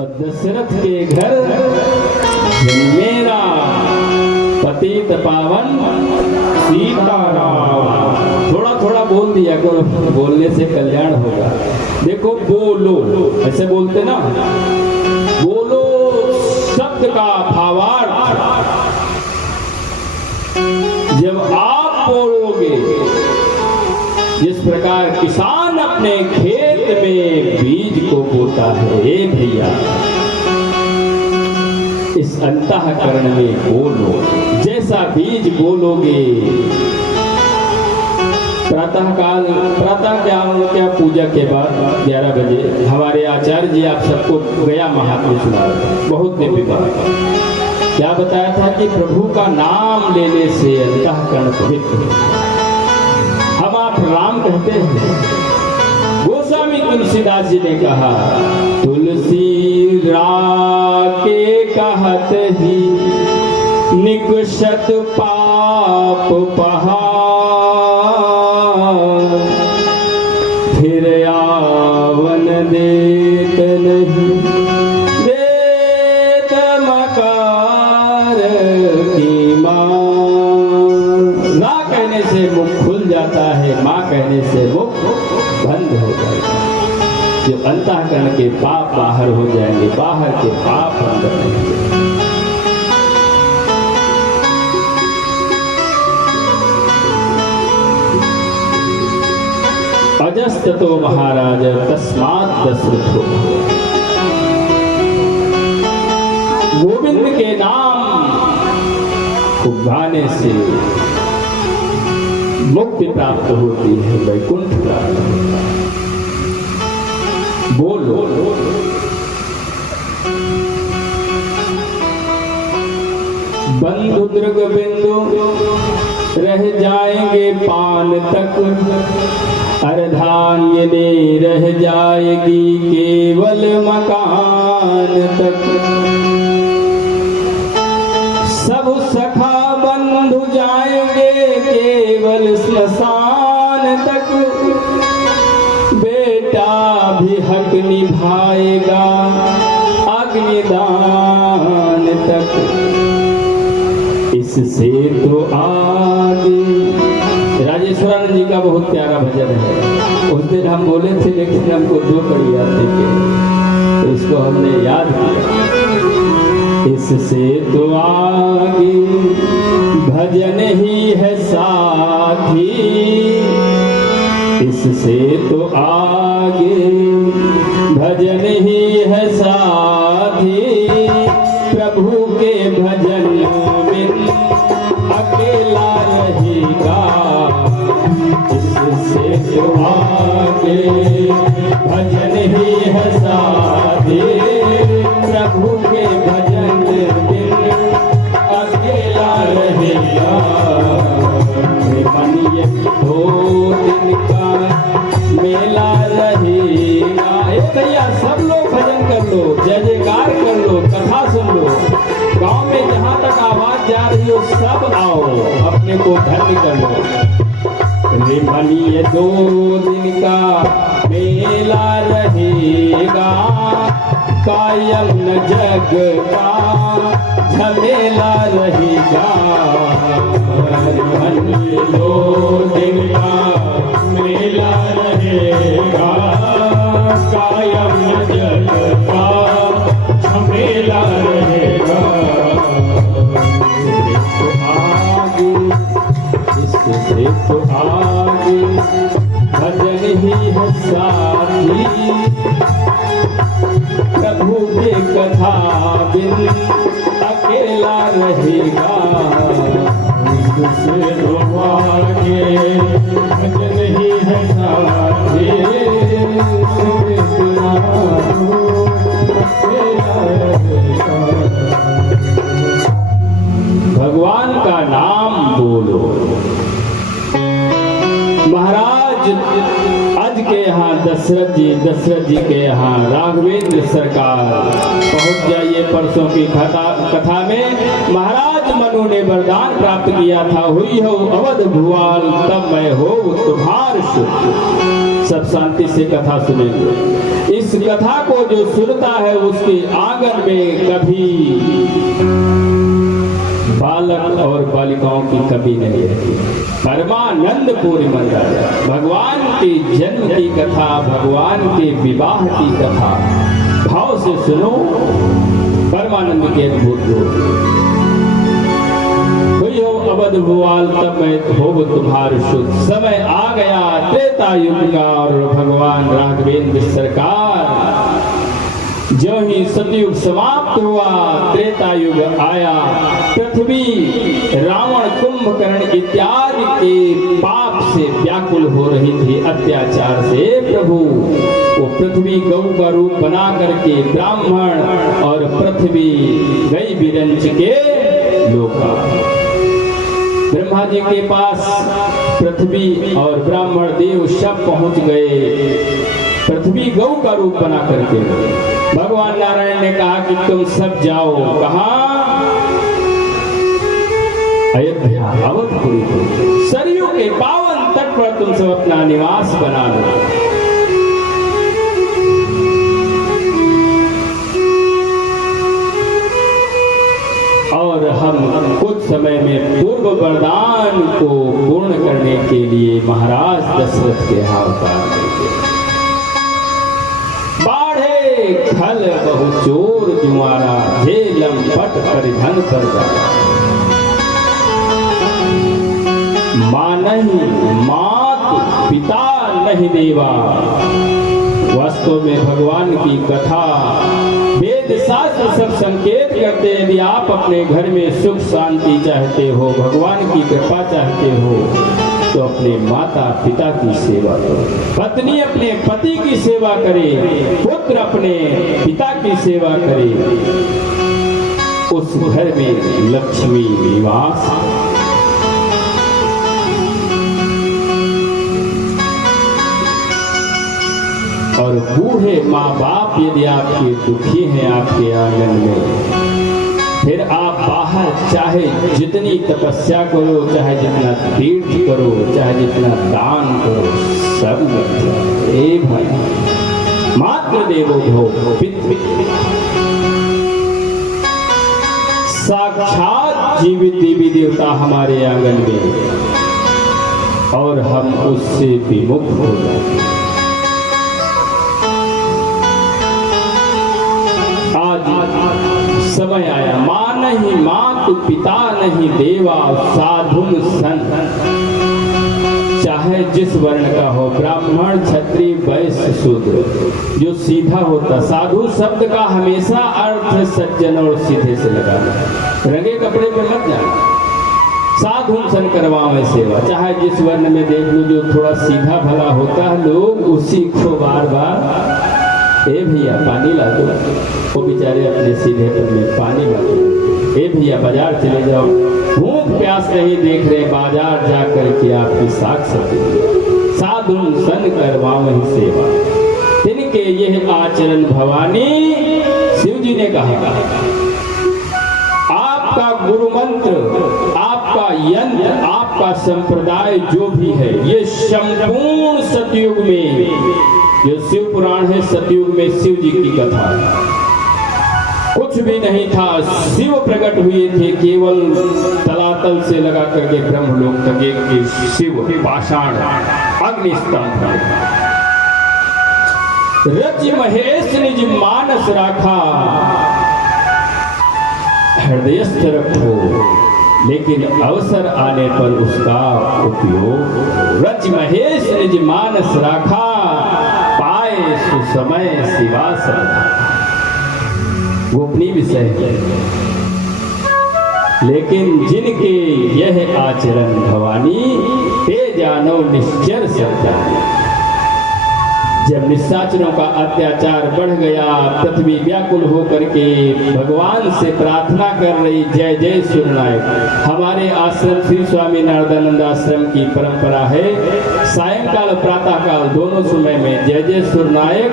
और दशरथ के घर मेरा पतित पावन सीताराम। थोड़ा थोड़ा बोल दिया करो, बोलने से कल्याण होगा। देखो बोलो ऐसे बोलते ना, बोलो शब्द का भावार्थ जब आप बोलोगे, जिस प्रकार किसान अपने खेत में बीज को बोता है, ए भैया इस अंतःकरण में बोलो। जैसा बीज बोलोगे, प्रातः क्या पूजा के बाद 11 बजे हमारे आचार्य जी आप सबको गया महात्म्य सुना रहे, बहुत दिव्य बात। क्या बताया था कि प्रभु का नाम लेने से अंतःकरण पवित्र। हम आप राम कहते हैं, गोस्वामी तुलसीदास जी ने कहा, तुलसी राके कहत ही निकुशत पाप पहाड़, फिर आवन देत नहीं देत मकार की माँ। ना कहने से मुख खुल जाता है, माँ कहने से मुख बंद हो जाएगा। जो अंतःकरण के पाप बाहर हो जाएंगे, बाहर के पाप अंदर रहेंगे। अजस्ततो महाराज तस्मात् दशरथो। गोविंद के नाम को गाने से मुक्ति प्राप्त होती है, वैकुंठ प्राप्त होता है। बोलो बंधु दृग बिंदु रह जाएंगे पान तक, अर्धांगिनी ने रह जाएगी केवल मकान तक। सब सखा बंधु जाएंगे केवल स्मशान तक, बेटा भी हक निभाएगा अग्निदान तक। इससे तो आगे राजेश्वरानंद जी का बहुत प्यारा भजन है। उस दिन हम बोले थे, लेकिन हमको 2 कड़ी याद थे, तो इसको हमने याद किया। इससे तो आगे भजन ही है साथी, इससे तो आगे भजन ही है साथी। प्रभु के भजन में अकेला रहेगा, इससे तो आगे भजन ही है साथी। प्रभु के भजन में अकेला रहेगा। ये 2 दिन का मेला रहेगा। भैया सब लोग भजन कर लो, जय जयकार कर लो, कथा सुन लो। गांव में जहां तक आवाज जा रही हो सब आओ, अपने को धन्य कर लो। ये 2 दिन का मेला रहेगा, कायम न जग का झमेला रहेगा। 2 दिन का मेला रहेगा, कायम न जग का झमेला रहेगा। इससे तो आगे भजन ही है साथी। प्रभु के कथा बिन अकेला रहेगा। इससे तो आगे भजन ही है साथी। भगवान का नाम बोलो। महाराज आज के यहाँ दशरथ जी दशरथ जी के यहाँ राघवेंद्र सरकार पहुंच जाइए। परसों की कथा में महाराज मनु ने वरदान प्राप्त किया था, हुई हो अवध भुआल तब मैं हो तुम्हार सुख। सब शांति से कथा सुनेंगे। इस कथा को जो सुनता है उसके आंगन में कभी बालक और बालिकाओं की कमी नहीं रहती। परमानंद पूरी मन जाए। भगवान के जन्म की कथा, भगवान के विवाह की कथा भाव से सुनो, परमानंद के अद्भुत हुई हो अवध भुआल तब मैं हो तुम्हार शुद्ध। समय आ गया त्रेता युग का और भगवान राघवेंद्र सरकार जो ही सतयुग समाप्त हुआ, त्रेता युग आया। पृथ्वी रावण कुंभकर्ण इत्यादि के पाप से व्याकुल हो रही थी, अत्याचार से। प्रभु वो पृथ्वी गौ का रूप बना करके ब्राह्मण और पृथ्वी गई विरंच के लोका। ब्रह्मा जी के पास पृथ्वी और ब्राह्मण देव सब पहुंच गए, पृथ्वी गौ का रूप बना करके। भगवान नारायण ने कहा कि तुम सब जाओ, कहां? अयोध्या अवधपुरी को, सरयू के पावन तट पर तुम सब अपना निवास बना लो। और हम कुछ समय में पूर्व वरदान को पूर्ण करने के लिए महाराज दशरथ के यहाँ उतार देंगे। बाढ़े खल बहु चोर जुआरा, झेलम पट परिधन पर जाया। माँ नहीं मात पिता नहीं देवा। वास्तव में भगवान की कथा वेद शास्त्र सब संकेत करते हैं। यदि आप अपने घर में सुख शांति चाहते हो, भगवान की कृपा चाहते हो, तो अपने माता पिता की सेवा करो। पत्नी अपने पति की सेवा करे, पुत्र अपने पिता की सेवा करे। उस घर में लक्ष्मी निवास। और बूढ़े माँ बाप यदि आपके दुखी हैं आपके आंगन में, फिर आप बाहर चाहे जितनी तपस्या करो, चाहे जितना तीर्थ करो, चाहे जितना दान करो, सब एक भाई मात्र देवो भो। साक्षात जीवित देवी देवता हमारे आंगन में, और हम उससे विमुख हो जाते। समय आया, माँ नहीं मातु पिता नहीं देवा, साधुन संत। चाहे जिस वर्ण का हो, ब्राह्मण क्षत्रिय वैश्य शूद्र, जो सीधा होता। साधु शब्द का हमेशा अर्थ सज्जन और सीधे से लगाना, रंगे कपड़े पे मत जाना। साधु सन करवावे सेवा, चाहे जिस वर्ण में देख लो, जो थोड़ा सीधा भला होता है, लोग उसी को बार बार ए भैया पानी ला दो, वो बेचारे अपने सीधे पर में पानी ला दो। ए भैया बाजार चले जाओ, भूख प्यास नहीं देख रहे, बाजार जा करके आपकी साख सब्जी। साधु सन करवावहि सेवा, तिनके यह आचरण भवानी। शिव जी ने कहा, आपका गुरु मंत्र, आपका यंत्र, आपका संप्रदाय जो भी है, ये संपूर्ण सतयुग में, जो शिव पुराण है, सतयुग में शिव जी की कथा कुछ भी नहीं था। शिव प्रकट हुए थे केवल तलातल से लगा करके ब्रह्मलोक तक। एक शिव पाषाण अग्निस्तंभ, रचि महेश निज मानस राखा, हृदयस्थ रखो, लेकिन अवसर आने पर उसका उपयोग। रच महेश निज मानस राखा, पाए सुसमय शिवा सदा। गोपनीय विषय है, लेकिन जिनके यह आचरण भवानी, ते जानो निश्चर सत्य। जब निशाचरों का अत्याचार बढ़ गया, पृथ्वी व्याकुल होकर के भगवान से प्रार्थना कर रही, जय जय सूर्यनायक। हमारे आश्रम श्री स्वामी नारदानंद आश्रम की परंपरा है, सायंकाल प्रातः काल दोनों समय में जय जय सूर्यनायक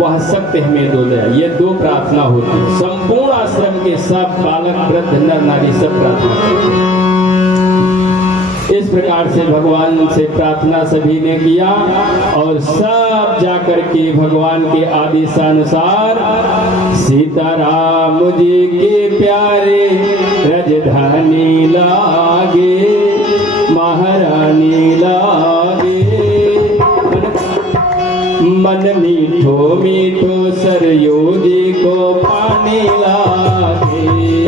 वह सत्य हमें दो दया, ये दो प्रार्थना होती है। संपूर्ण आश्रम के सब बालक वृद्ध नर नारी सब प्रार्थना करते हैं। इस प्रकार से भगवान से प्रार्थना सभी ने किया और सब जाकर के भगवान के आदेशानुसार सीताराम जी के प्यारे राजधानी लागे, महारानी लागे। मन मीठो मीठो सरयू जी को पानी लागे,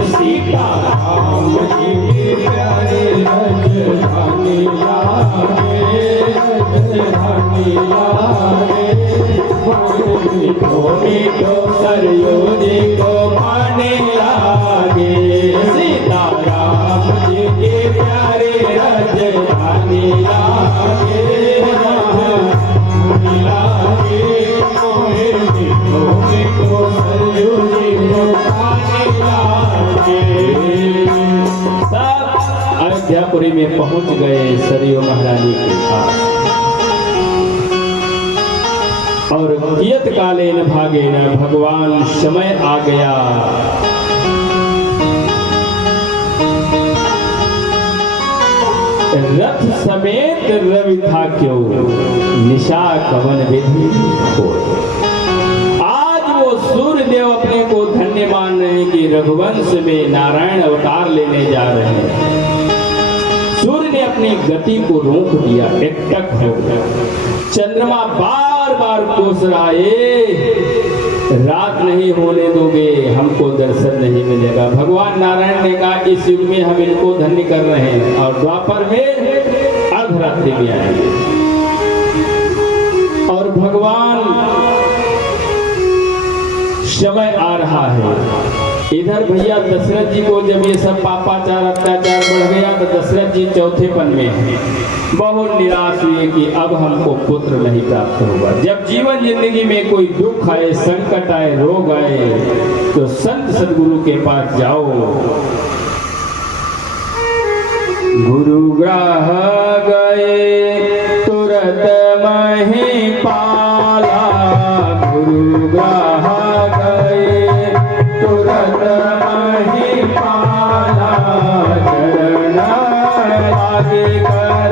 सीताराम जी के प्यारे राजधानी लागे, राजधानी लागे। मन मीठो मीठो सरयू जी को पानी लागे, सीताराम जी के प्यारे राजधानी लागे, अयोध्यापुरी में पहुंच गए सरयू महारानी के पास और कियत कालेन भागेन, भगवान समय आ गया। रथ समेत रवि था क्यों, निशा कवन विधि हो। आज वो सूर्य देव अपने को धन्य मान रहे हैं कि रघुवंश में नारायण अवतार लेने जा रहे हैं। सूर्य ने अपनी गति को रोक दिया, एकटक हो गया। चंद्रमा बार बार कोस रहा है, रात नहीं होने दोगे हमको दर्शन नहीं मिलेगा। भगवान नारायण ने कहा इस युग में हम इनको धन्य कर रहे हैं और द्वापर में अर्धरात्रि में आएंगे। और भगवान समय आ रहा है। इधर भैया दशरथ जी को जब ये सब पापाचार अत्याचार बढ़ गया तो दशरथ जी चौथेपन में हैं, बहुत निराश हुए कि अब हमको पुत्र नहीं प्राप्त होगा। जब जीवन जिंदगी में कोई दुख आए, संकट आए, रोग आए तो संत सदगुरु के पास जाओ। गुरु ग्रह गए तुरंत मही पाला, गुरु ग्रह गए तुरंत मही पाला। चरण आगे कर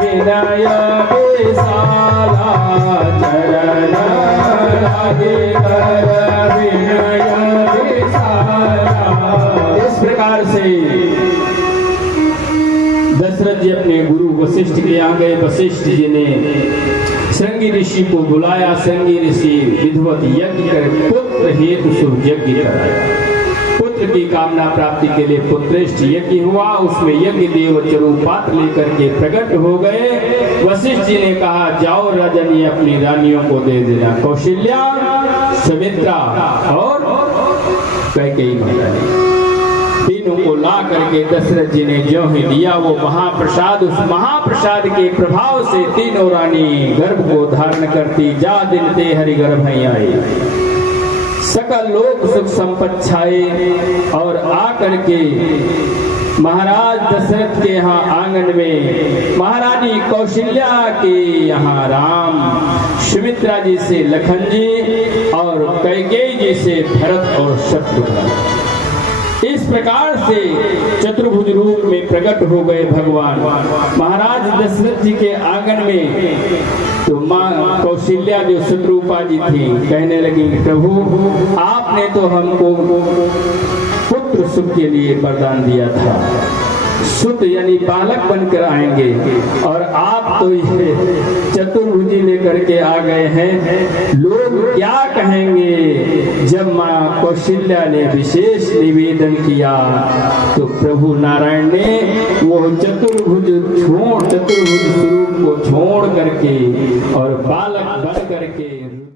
विनय विशाला, चरण आगे कर विनय विशाला। इस प्रकार से दशरथ जी अपने गुरु वशिष्ठ के यहाँ गए। वशिष्ठ जी ने श्रृंगी ऋषि को बुलाया। श्रृंगी ऋषि विधिवत यज्ञ कर पुत्र हेतु शुभ यज्ञ कराया। पुत्र की कामना प्राप्ति के लिए पुत्रेष्ठ यज्ञ हुआ। उसमें यज्ञ देव चरूपात लेकर के प्रकट हो गए। वशिष्ठ जी ने कहा जाओ राजनी अपनी रानियों को दे देना, कौशल्या, सुमित्रा और कैकेयी महारानी, तीनों को ला करके दशरथ जी ने जो ही दिया वो महाप्रसाद, उस महाप्रसाद के प्रभाव से तीनों रानी गर्भ को धारण करती। जा दिन ते हरि गर्भ आई, सकल लोक सुख संपत्ति छाए। और आकर के महाराज दशरथ के यहाँ आंगन में महारानी कौशल्या के यहाँ राम, सुमित्रा जी से लखन जी और कैकेयी जी से भरत और शत्रुघ्न, इस प्रकार से चतुर्भुज रूप में प्रकट हो गए भगवान। महाराज दशरथ जी के आंगन में तो माँ कौशल्या जो शत्रुपा जी थी कहने लगी प्रभु आपने तो हमको पुत्र सुख के लिए वरदान दिया था, सुत यानी बालक बनकर आएंगे और आप तो ये चतुर्भुजी लेकर के आ गए हैं। लोग क्या कहेंगे? जब माँ कौशल्या ने विशेष निवेदन किया तो प्रभु नारायण ने वो चतुर्भुज स्वरूप को छोड़ करके और बालक बन करके